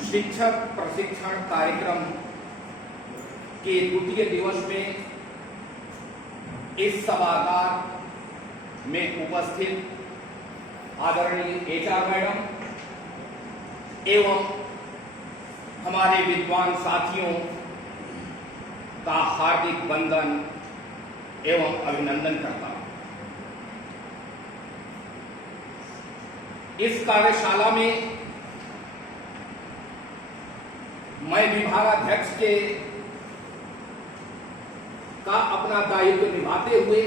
शिक्षक प्रशिक्षण कार्यक्रम के द्वितीय दिवस में इस सभागार में उपस्थित आदरणीय एचआर मैडम एवं हमारे विद्वान साथियों का हार्दिक वंदन एवं अभिनंदन करता हूं। इस कार्यशाला में मैं विभागाध्यक्ष के का अपना दायित्व निभाते हुए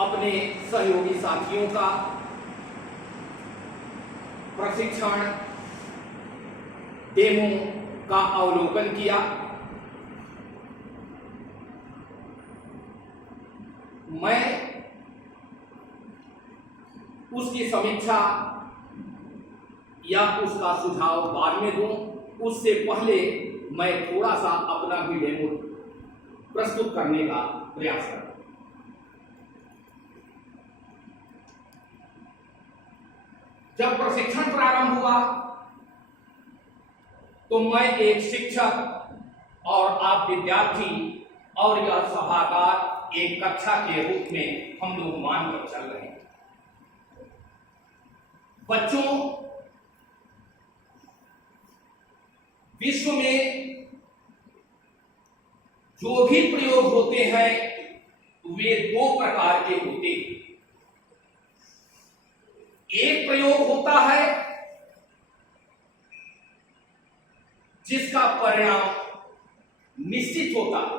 अपने सहयोगी साथियों का प्रशिक्षण डेमो का अवलोकन किया। मैं उसकी समीक्षा या उसका सुझाव बाद में दूं, उससे पहले मैं थोड़ा सा अपना भी डेमो प्रस्तुत करने का प्रयास करूं। जब प्रशिक्षण प्रारंभ हुआ तो मैं एक शिक्षक और आप विद्यार्थी और यह सभागार एक कक्षा के रूप में हम लोग मानकर चल रहे हैं। बच्चों, विश्व में जो भी प्रयोग होते हैं वे दो प्रकार के होते हैं। एक प्रयोग होता है जिसका परिणाम निश्चित होता है,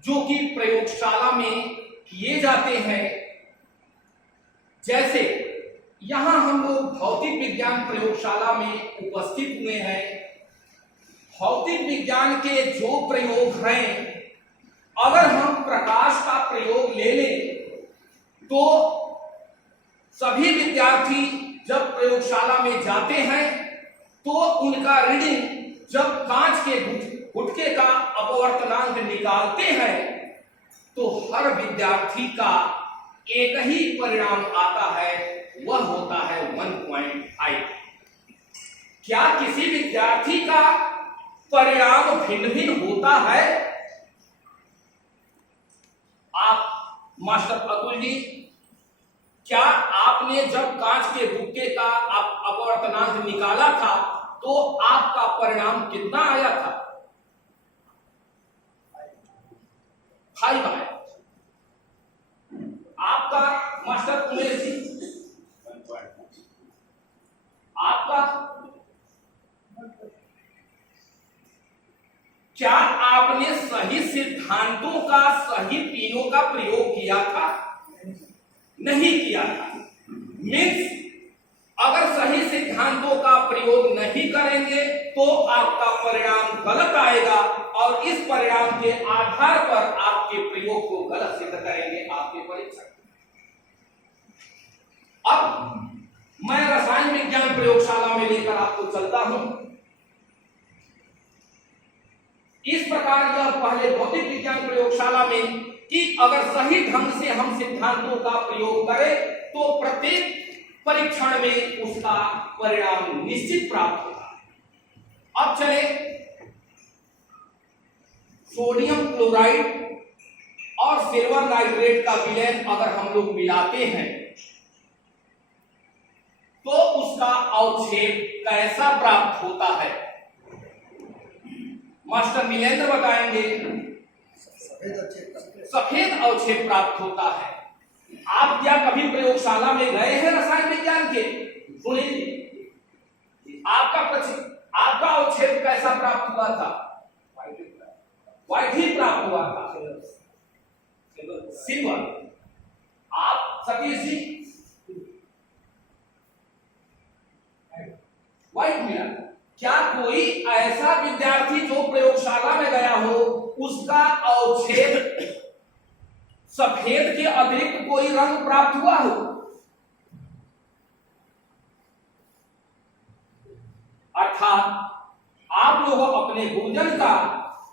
जो कि प्रयोगशाला में किए जाते हैं। जैसे यहां हम लोग भौतिक विज्ञान प्रयोगशाला में उपस्थित हुए हैं। भौतिक विज्ञान के जो प्रयोग हैं, अगर हम प्रकाश का प्रयोग ले लें तो सभी विद्यार्थी जब प्रयोगशाला में जाते हैं तो उनका रीडिंग जब कांच के गुटके का अपवर्तनांक निकालते हैं तो हर विद्यार्थी का एक ही परिणाम आता है, वह होता है 1.5। क्या किसी विद्यार्थी का परिणाम भिन्न भिन्न होता है? आप मास्टर अतुल जी, क्या आपने जब कांच के गुटके का अपवर्तनांक निकाला था तो आपका परिणाम कितना आया था? 5 आया। आपका मास्टर उमेश जी, आपका क्या आपने सही सिद्धांतों का सही तीनों का प्रयोग किया था? नहीं किया था। मीन्स अगर सही सिद्धांतों का प्रयोग नहीं करेंगे तो आपका परिणाम गलत आएगा और इस परिणाम के आधार पर आपके प्रयोग को गलत सिद्ध करेंगे आपके परीक्षक। अब मैं रसायन विज्ञान प्रयोगशाला में लेकर आपको चलता हूं। इस प्रकार यह पहले भौतिक विज्ञान प्रयोगशाला में कि अगर सही ढंग से हम सिद्धांतों का प्रयोग करें तो प्रत्येक परीक्षण में उसका परिणाम निश्चित प्राप्त होता है। अब चले सोडियम क्लोराइड और सिल्वर नाइट्रेट का विलयन अगर हम लोग मिलाते हैं तो उसका अवक्षेप कैसा प्राप्त होता है? मास्टर मिलेंद्र बताएंगे। सफेद अवक्षेप प्राप्त होता है। आप क्या कभी प्रयोगशाला में गए हैं रसायन विज्ञान के? सुनिए, आपका अवक्षेप कैसा प्राप्त हुआ था? व्हाइट ही प्राप्त हुआ था, सिल्वर। आप सतीश जी, व्हाइट मिला। क्या कोई ऐसा विद्यार्थी जो प्रयोगशाला में गया हो उसका अवक्षेप सफेद के अतिरिक्त कोई रंग प्राप्त हुआ हो? अर्थात आप लोग अपने भोजन का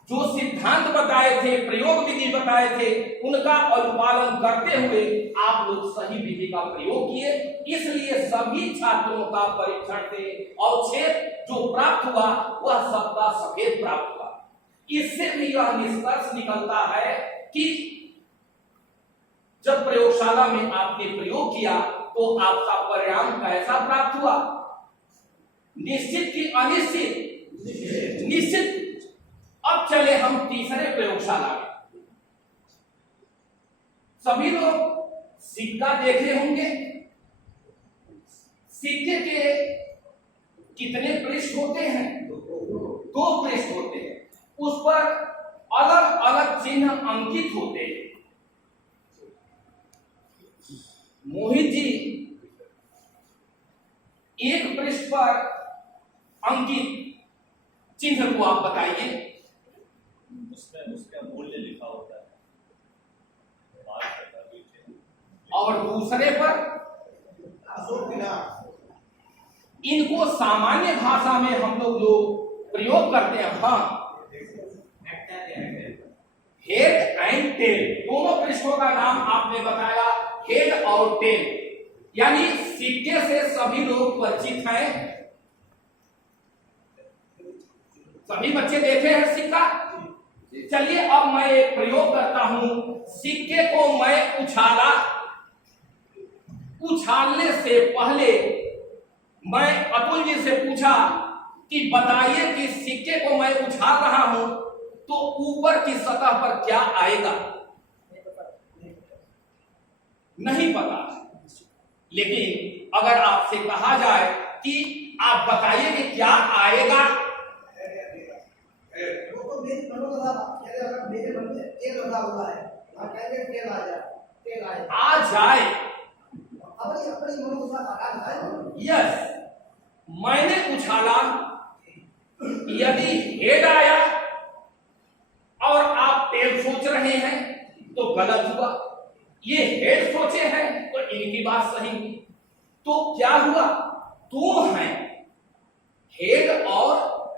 जो सिद्धांत बताए थे, प्रयोग विधि बताए थे, उनका अनुपालन करते हुए आप लोग सही विधि का प्रयोग किए। इसलिए सभी छात्रों का परीक्षण से अवक्षेप जो प्राप्त हुआ वह सबका सफेद प्राप्त हुआ। इससे भी यह निष्कर्ष निकलता है कि जब प्रयोगशाला में आपने प्रयोग किया तो आपका परिणाम कैसा प्राप्त हुआ, निश्चित कि अनिश्चित? निश्चित। अब चले हम तीसरे प्रयोगशाला में। सभी लोग सिक्का देखे होंगे। सिक्के के कितने पृष्ठ होते हैं? 2 पृष्ठ होते हैं। उस पर अलग अलग चिन्ह अंकित होते हैं। मोहित जी, एक पृष्ठ पर अंकित चिन्ह को आप बताइए। उसमें उसका मूल्य लिखा होता है और दूसरे पर इनको सामान्य भाषा में हम लोग जो प्रयोग करते हैं, हाँ, हेड एंड टेल, दोनों पृष्ठों का नाम आपने बताया, हेड और टेल। यानी सिक्के से सभी लोग परिचित हैं। सभी बच्चे देखे हैं सिक्का। चलिए अब मैं एक प्रयोग करता हूं। सिक्के को मैं उछाला, उछालने से पहले मैं अतुल जी से पूछा कि बताइए कि सिक्के को मैं उछाल रहा हूं तो ऊपर की सतह पर क्या आएगा? नहीं पता। लेकिन अगर आपसे कहा जाए कि आप बताइए कि क्या आएगा, आ जाए। यस, मैंने उछाला, यदि हेड आया और आप टेल सोच रहे हैं तो गलत हुआ। ये हेड सोचे हैं तो इनकी बात सही हुई। तो क्या हुआ? 2 हैं, हेड और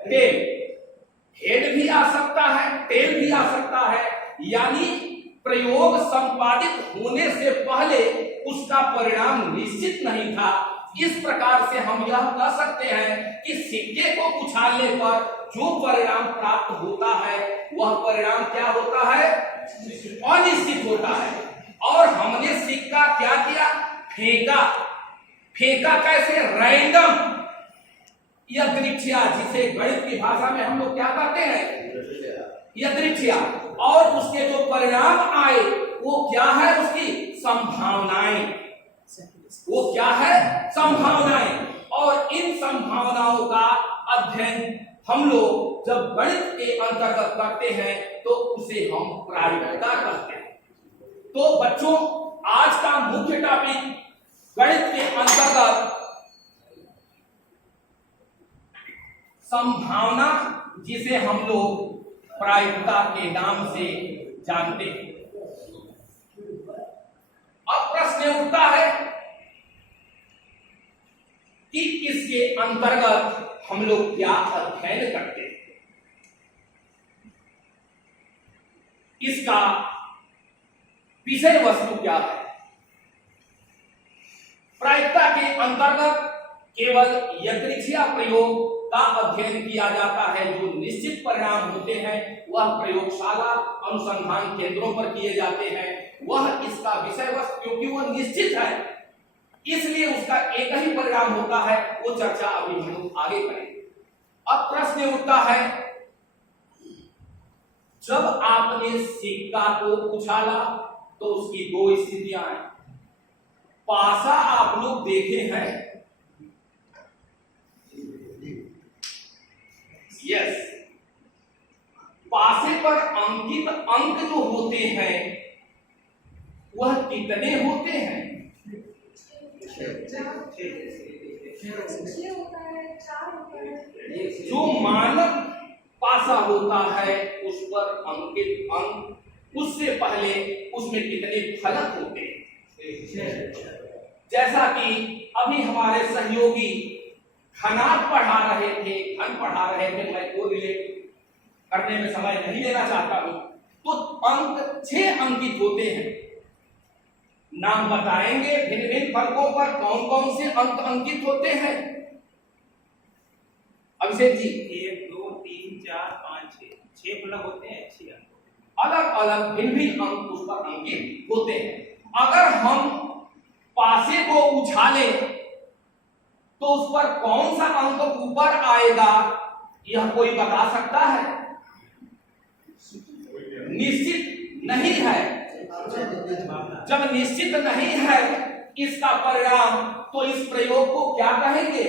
टेल। हेड भी आ सकता है, टेल भी आ सकता है। यानी प्रयोग संपादित होने से पहले उसका परिणाम निश्चित नहीं था। इस प्रकार से हम यह कह सकते हैं कि सिक्के को उछालने पर जो परिणाम प्राप्त होता है वह परिणाम क्या होता है? अनिश्चित होता है। और हमने सिक्का क्या किया? फेंका। फेंका कैसे? रैंडम, यादृच्छिया, जिसे गणित की भाषा में हम लोग क्या कहते हैं? यादृच्छिया। और उसके जो परिणाम आए वो क्या है? उसकी संभावनाएं। वो क्या है? संभावनाएं। और इन संभावनाओं का अध्ययन हम लोग जब गणित के अंतर्गत करते हैं तो उसे हम प्रायिकता कहते हैं। तो बच्चों, आज का मुख्य टॉपिक गणित के अंतर्गत संभावना, जिसे हम लोग प्रायिकता के नाम से जानते हैं। अब प्रश्न उठता है कि इसके अंतर्गत हम लोग क्या अध्ययन करते हैं। इसका विषय वस्तु क्या है? प्रायिकता के अंतर्गत केवल यादृच्छिक प्रयोग का अध्ययन किया जाता है। जो निश्चित परिणाम होते हैं वह प्रयोगशाला अनुसंधान केंद्रों पर किए जाते हैं। वह इसका विषय वस्तु, क्योंकि वह निश्चित है, इसलिए उसका एक ही परिणाम होता है। वो चर्चा अभी हम लोग आगे करेंगे। अब प्रश्न उठता है, जब आपने सिक्का को उछाला तो उसकी 2 स्थितियां हैं। पासा आप लोग देखे हैं? यस। पासे पर अंकित अंक जो होते हैं वह कितने होते हैं? 4। जो मानक पासा होता है उस पर अंकित अंक, उससे पहले उसमें कितने फलक होते हैं? जैसा कि अभी हमारे सहयोगी घनात पढ़ा रहे थे, घन पढ़ा रहे थे, मैं कोरिलेट करने में समय नहीं लेना चाहता हूं। तो अंक 6 अंकित होते हैं। नाम बताएंगे भिन्न भिन्न फलकों पर कौन कौन से अंक अंकित होते हैं। अभिषेक जी, 1 2 3 4 5 6 6 फलक होते हैं, 6 अंक अलग अलग भिन्न भिन्न अंक उस पर अंकित होते हैं। अगर हम पासे को उछाले तो उस पर कौन सा अंक ऊपर आएगा, यह कोई बता सकता है? निश्चित नहीं है। जब निश्चित नहीं है इसका परिणाम, तो इस प्रयोग को क्या कहेंगे?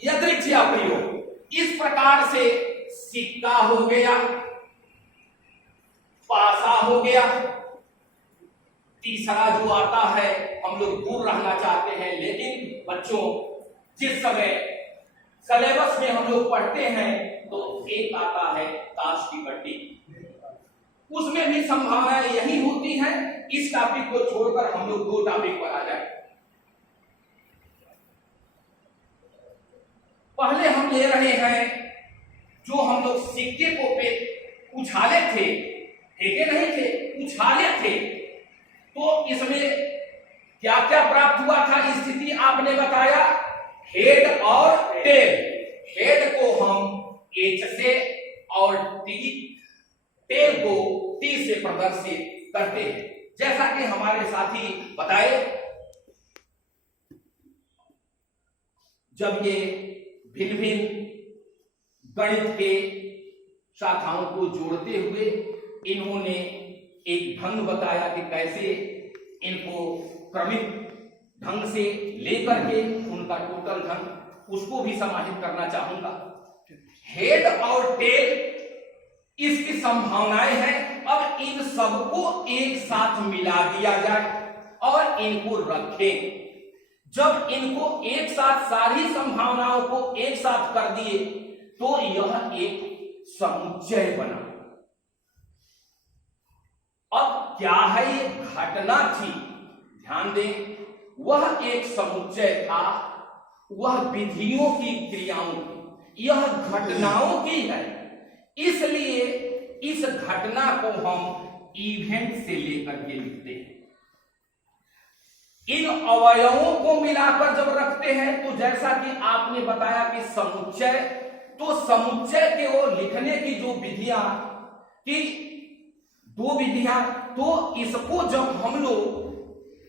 यादृच्छिक प्रयोग। इस प्रकार से सिक्का हो गया, पासा हो गया। तीसरा जो आता है, हम लोग दूर रहना चाहते हैं, लेकिन बच्चों जिस समय सिलेबस में हम लोग पढ़ते हैं तो एक आता है ताश की पट्टी, उसमें भी संभावनाएं यही होती है। इस टॉपिक को छोड़कर हम लोग 2 टॉपिक पर आ जाए। पहले हम ले रहे हैं जो हम लोग सिक्के को पे उछाले थे, फेंके नहीं थे, उछाले थे, तो इसमें क्या क्या प्राप्त हुआ था? स्थिति आपने बताया, हेड और टेल। हेड को हम H से और टेल को T से प्रदर्शित करते हैं, जैसा कि हमारे साथी बताए। जब ये भिन्न भिन्न गणित के शाखाओं को जोड़ते हुए इन्होंने एक ढंग बताया कि कैसे इनको क्रमिक ढंग से लेकर के उनका टोटल ढंग, उसको भी समाहित करना चाहूंगा। हेड और टेल इसकी संभावनाएं हैं। अब इन सबको एक साथ मिला दिया जाए और इनको रखें। जब इनको एक साथ, सारी संभावनाओं को एक साथ कर दिए तो यह एक समुच्चय बना। अब क्या है, ये घटना थी, ध्यान दें, वह एक समुच्चय था, वह विधियों की, क्रियाओं की, यह घटनाओं की है। इसलिए इस घटना को हम इवेंट से लेकर के लिखते हैं। इन अवयवों को मिलाकर जब रखते हैं तो जैसा कि आपने बताया कि समुच्चय, तो समुच्चय के वो लिखने की जो विधियां की 2 विधियां, तो इसको जब हम लोग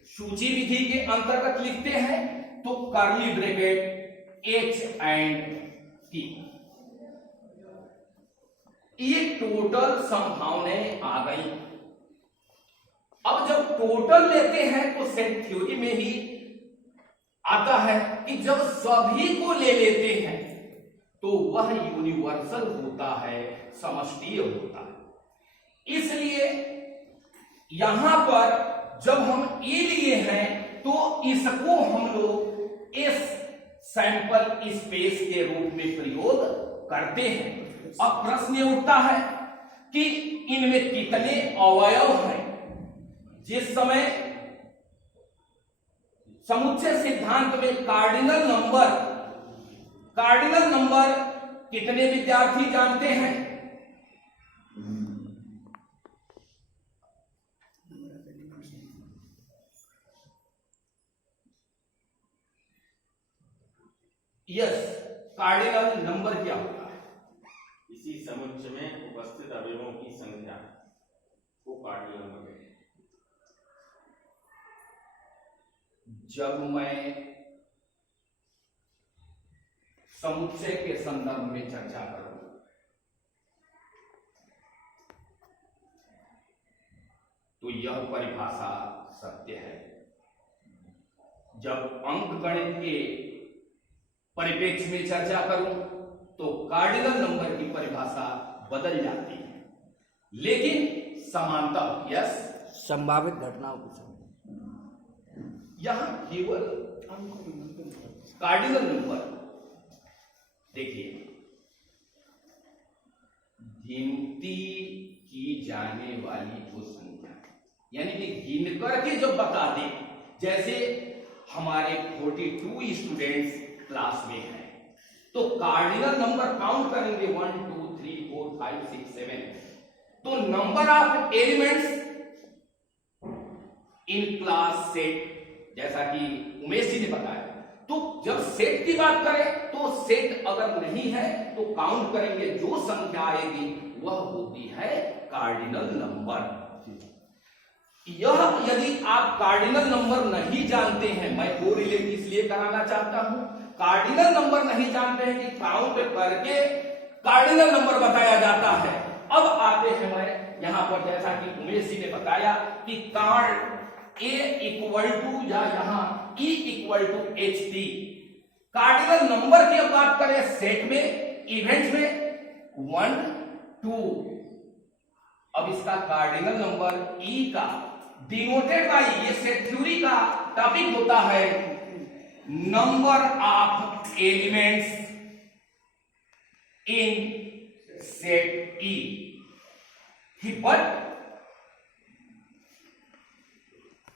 सूची विधि के अंतर्गत लिखते हैं तो curly bracket H and T, ये टोटल संभावनाएं आ गई। अब जब टोटल लेते हैं तो सेट थ्योरी में ही आता है कि जब सभी को ले लेते हैं तो वह यूनिवर्सल होता है, समष्टीय होता है। इसलिए यहां पर जब हम ए लिए हैं तो इसको हम लोग इस सैंपल स्पेस के रूप में प्रयोग करते हैं। अब प्रश्न उठता है कि इनमें कितने अवयव हैं। जिस समय समुच्चय सिद्धांत में कार्डिनल नंबर कितने विद्यार्थी जानते हैं? यस, कार्डिनल नंबर क्या होता है? इसी समुच्चय में उपस्थित अवयवों की संख्या को कार्डिनल नंबर कहते हैं। जब मैं समुच्चय के संदर्भ में चर्चा करूं तो यह परिभाषा सत्य है। जब अंकगणित के परिप्रेक्ष्य में चर्चा करूं तो कार्डिनल नंबर की परिभाषा बदल जाती है, लेकिन समानतः यस, संभावित घटनाओं को यहां केवल कार्डिनल नंबर देखिए, गिनती की जाने वाली जो संख्या, यानी कि गिन करके जब बता दें, जैसे हमारे 42 स्टूडेंट्स क्लास में हैं, तो कार्डिनल नंबर काउंट करेंगे 1 2 3 4 5 6 7। तो number of elements in class set, जैसा कि उमेश जी ने बताया, तो जब सेट की बात करें तो सेट अगर नहीं है तो काउंट करेंगे, जो संख्या आएगी वह होती है कार्डिनल नंबर। यह यदि आप कार्डिनल नंबर नहीं जानते हैं, मैं कोरिलेट इसलिए कराना चाहता हूं, कार्डिनल नंबर नहीं जानते हैं कि काउंट करके कार्डिनल नंबर बताया जाता है। अब आते हैं मैं यहां पर, जैसा कि उमेश जी ने बताया कि कार्ड A इक्वल टू या यहां E equal to HT, cardinal number की अब बात करें सेट में, इवेंट में 1 2, अब इसका कार्डिनल नंबर E का डिनोटेड बाय, ये सेट थ्योरी का टॉपिक होता है number of elements in set E, but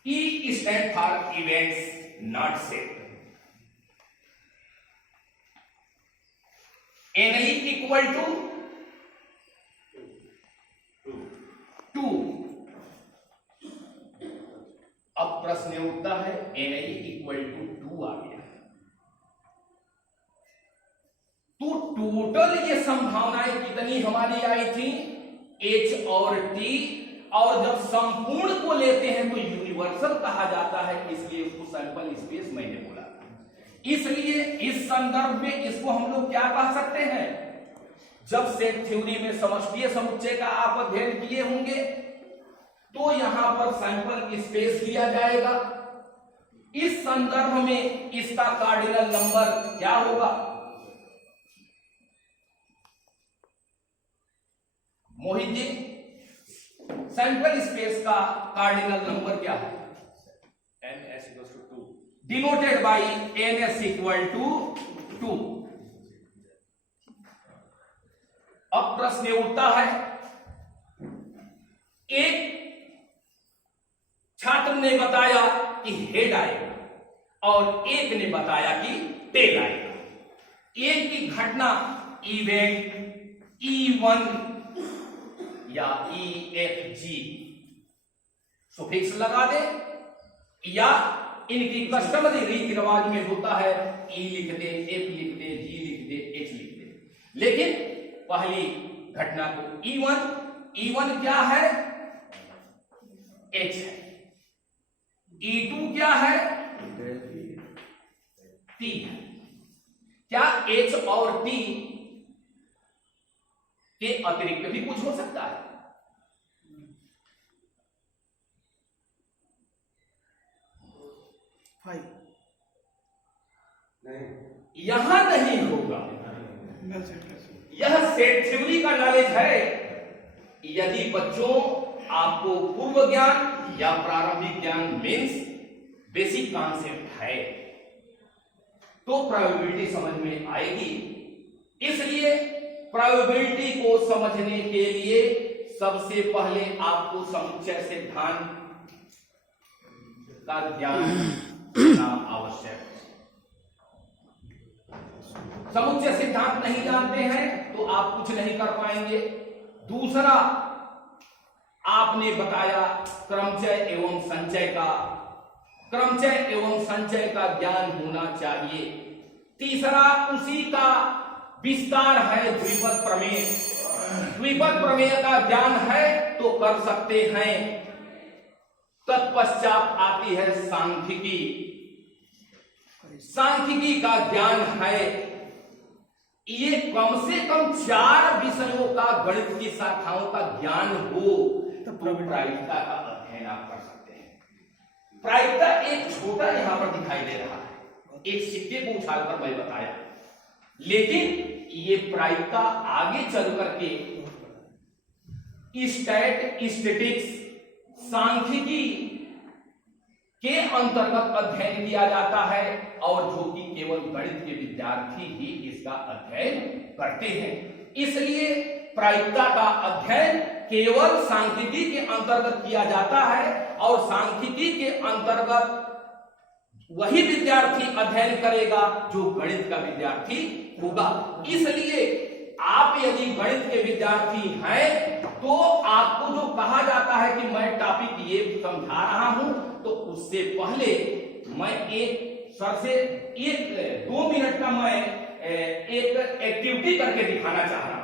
E stand for events, not set. NE equal to 2। अब प्रश्न उठता है NE इक्वल टू 2 आ गया, तो टोटल ये संभावनाएं कितनी हमारी आई थी, H और T, और जब संपूर्ण को लेते हैं तो यूनिवर्सल कहा जाता है, इसलिए उसको सैंपल स्पेस मैंने बोला। इसलिए इस संदर्भ में इसको हम लोग क्या कह सकते हैं, जब सेट थ्योरी में समष्टीय समुच्चय का आप अध्ययन किए होंगे तो यहां पर सैंपल स्पेस लिया जाएगा। इस संदर्भ में इसका कार्डिनल नंबर क्या होगा, मोहित जी, सैंपल स्पेस का कार्डिनल नंबर क्या है, ns equals to 2, denoted by ns equal to 2। अब प्रश्न उठता है, एक छात्र ने बताया कि हेड आएगा और एक ने बताया कि टेल आएगा। एक की घटना इवेंट E1 या EFG सुफिक्स लगा दे, या इनकी कस्टमरी रीति रिवाज में होता है E लिख दे, F लिख दे, G लिख दे, H लिख दे। लेकिन पहली घटना को E1 क्या है, H है, E2 क्या है, T है। क्या H और T के अतिरिक्त भी कुछ हो सकता है, यहां नहीं होगा। यह सेट थ्योरी का नॉलेज है। यदि बच्चों आपको पूर्व ज्ञान या प्रारंभिक ज्ञान मीन्स बेसिक कॉन्सेप्ट है तो प्रोबेबिलिटी समझ में आएगी। इसलिए प्रोबेबिलिटी को समझने के लिए सबसे पहले आपको समुच्चय सिद्धांत का ज्ञान होना आवश्यक है। समुच्चय सिद्धांत नहीं जानते हैं तो आप कुछ नहीं कर पाएंगे। दूसरा, आपने बताया क्रमचय एवं संचय का ज्ञान होना चाहिए। तीसरा, उसी का विस्तार है द्विपद प्रमेय। द्विपद प्रमेय का ज्ञान है तो कर सकते हैं। तत्पश्चात आती है सांख्यिकी। सांख्यिकी का ज्ञान है। ये कम से कम 4 विषयों का गणित की शाखाओं का ज्ञान हो तो प्रायिकता का अध्ययन आप कर सकते हैं। प्रायिकता एक छोटा यहां पर दिखाई दे रहा है, एक सिक्के को उछालकर मैं बताया, लेकिन ये प्रायिकता आगे चल करके स्टैटिस्टिक्स, सांख्यिकी के अंतर्गत अध्ययन किया जाता है और जो कि केवल गणित के विद्यार्थी ही इसका अध्ययन करते हैं। इसलिए प्रायिकता का अध्ययन केवल सांख्यिकी के अंतर्गत किया जाता है और सांख्यिकी के अंतर्गत वही विद्यार्थी अध्ययन करेगा जो गणित का विद्यार्थी होगा। इसलिए आप यदि गणित के विद्यार्थी हैं तो आपको जो कहा जाता है कि मैं टॉपिक ये समझा रहा हूं, तो उससे पहले मैं एक सर से 1-2 मिनट का मैं एक एक्टिविटी करके दिखाना चाह रहा हूं।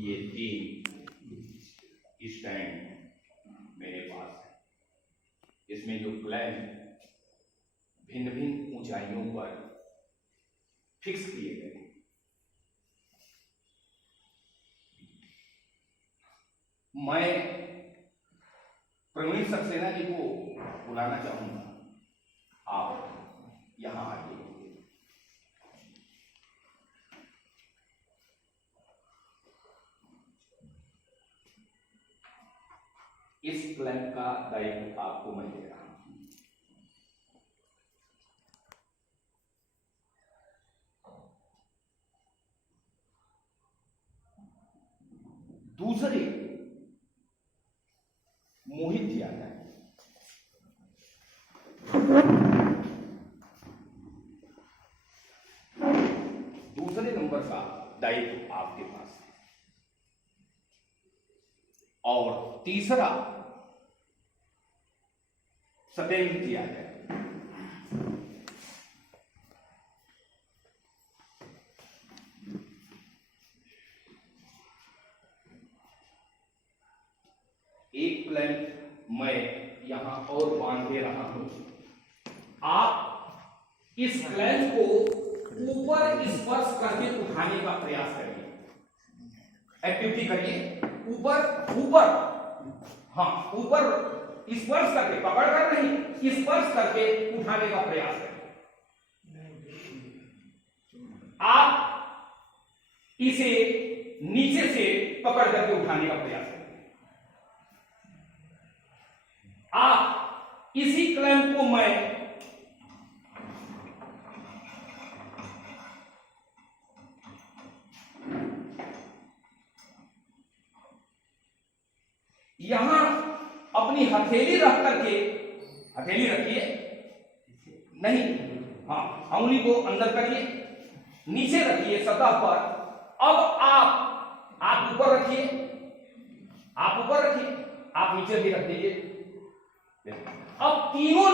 ये 3 स्टैंड मेरे पास है। इसमें जो क्लैंप भिन्न भिन्न ऊंचाइयों पर फिक्स किए गए हैं। मैं प्रवीण सक्सेना जी को बुलाना चाहूंगा, आप यहां आइए। इस क्लैंप का दायित्व आपको मैं दे रहा हूं। दूसरे मोहित जी आता है। दूसरे नंबर का दायित्व आपके पास है। और तीसरा सत्येंद्र जी आ जाए। एक प्लैंक मैं यहां और बांधे रहा हूं। आप इस क्लैंप को ऊपर स्पर्श करके उठाने का प्रयास करिए। एक्टिविटी करिए। ऊपर हाँ, ऊपर स्पर्श करके, पकड़कर नहीं, स्पर्श करके उठाने का प्रयास करिए। आप इसे नीचे से पकड़ करके उठाने का प्रयास करिए। आप इसी क्लैंप को मैं यहां अपनी हथेली रख करके, हथेली रखिए, नहीं, हाँ, उंगली को अंदर करिए, नीचे रखिए सतह पर। अब आप ऊपर रखिए, आप ऊपर रखिए, आप नीचे भी रख दीजिए। अब तीनों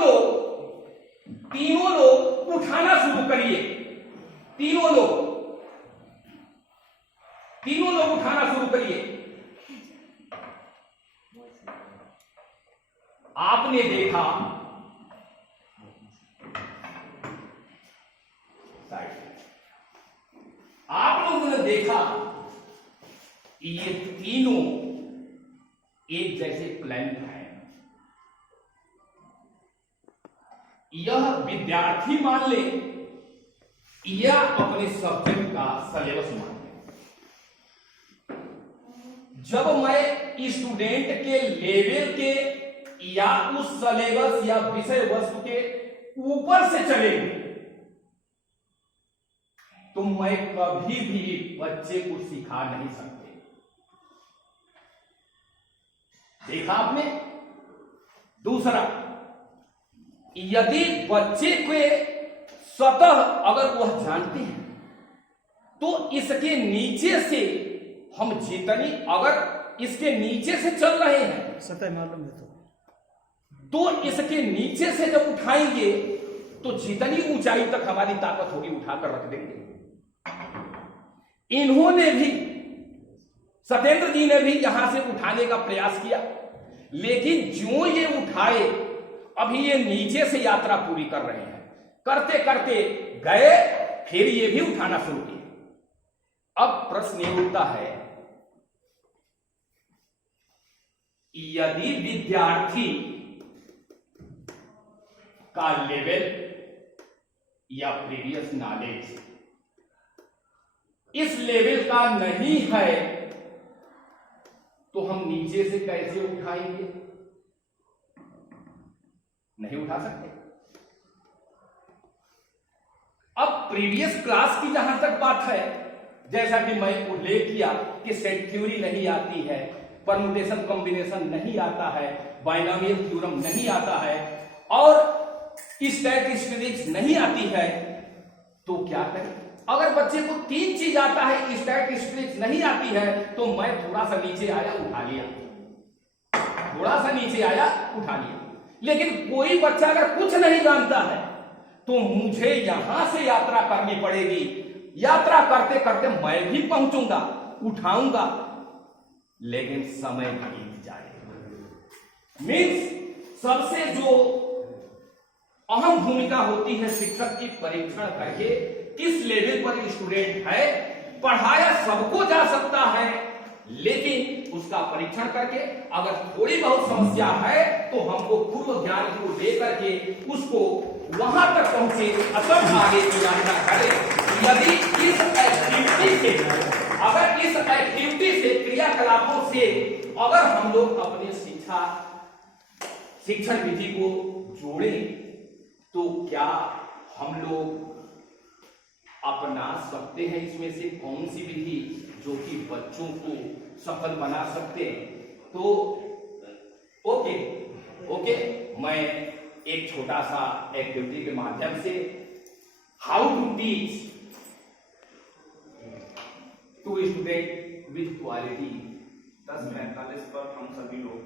लोग उठाना शुरू करिए। तीनों लोग उठाना शुरू करिए। आपने देखा आप लोगों ने देखा ये तीनों एक जैसे प्लैंक हैं। यह विद्यार्थी मान ले या अपने सब्जेक्ट का सिलेबस मान ले, जब मैं स्टूडेंट के लेवल के या उस सिलेबस या विषय वस्तु के ऊपर से चलेंगे तो मैं कभी भी बच्चे को सिखा नहीं सकते। देखा आपने। दूसरा, यदि बच्चे के सतह अगर वह जानते हैं तो इसके नीचे से हम जितनी, अगर इसके नीचे से चल रहे हैं सतह मालूम है तो इसके नीचे से जब उठाएंगे तो जितनी ऊंचाई तक हमारी ताकत होगी उठाकर रख देंगे। इन्होंने भी, सत्येंद्र जी ने भी यहां से उठाने का प्रयास किया, लेकिन जो ये उठाए अभी ये नीचे से यात्रा पूरी कर रहे हैं, करते करते गए, फिर ये भी उठाना शुरू किए। अब प्रश्न ये उठता है, यदि विद्यार्थी का लेवल या प्रीवियस नॉलेज इस लेवल का नहीं है तो हम नीचे से कैसे उठाएंगे? नहीं उठा सकते। अब प्रीवियस क्लास की जहां तक बात है, जैसा कि मैं उल्लेख किया कि सेट थ्योरी नहीं आती है, परम्यूटेशन कॉम्बिनेशन नहीं आता है, बाइनोमियल थ्योरम नहीं आता है और स्टैटिस्टिक्स नहीं आती है, तो क्या करें? अगर बच्चे को 3 चीज आता है, स्टैटिस्टिक्स नहीं आती है, तो मैं थोड़ा सा नीचे आया उठा लिया, थोड़ा सा नीचे आया उठा लिया। लेकिन कोई बच्चा अगर कुछ नहीं जानता है तो मुझे यहां से यात्रा करनी पड़ेगी। यात्रा करते करते मैं भी पहुंचूंगा, उठाऊंगा, लेकिन समय बीत जाएगा। मीन्स सबसे जो अहम भूमिका होती है शिक्षक की, परीक्षण करके किस लेवल पर स्टूडेंट है। पढ़ाया सबको जा सकता है, लेकिन उसका परीक्षण करके अगर थोड़ी बहुत समस्या है तो हमको पूर्व ज्ञान को लेकर के उसको वहां तक पहुंचे, तब आगे की यात्रा करें। यदि इस एक्टिविटी से, अगर इस एक्टिविटी से, क्रियाकलापों से अगर हम लोग अपने शिक्षण विधि को जोड़ें तो क्या हम लोग अपना सकते हैं इसमें से कौन सी विधि जो कि बच्चों को सफल बना सकते हैं? तो ओके, मैं एक छोटा सा एक्टिविटी के माध्यम से how to teach to student with quality 10:45 पर हम सभी लोग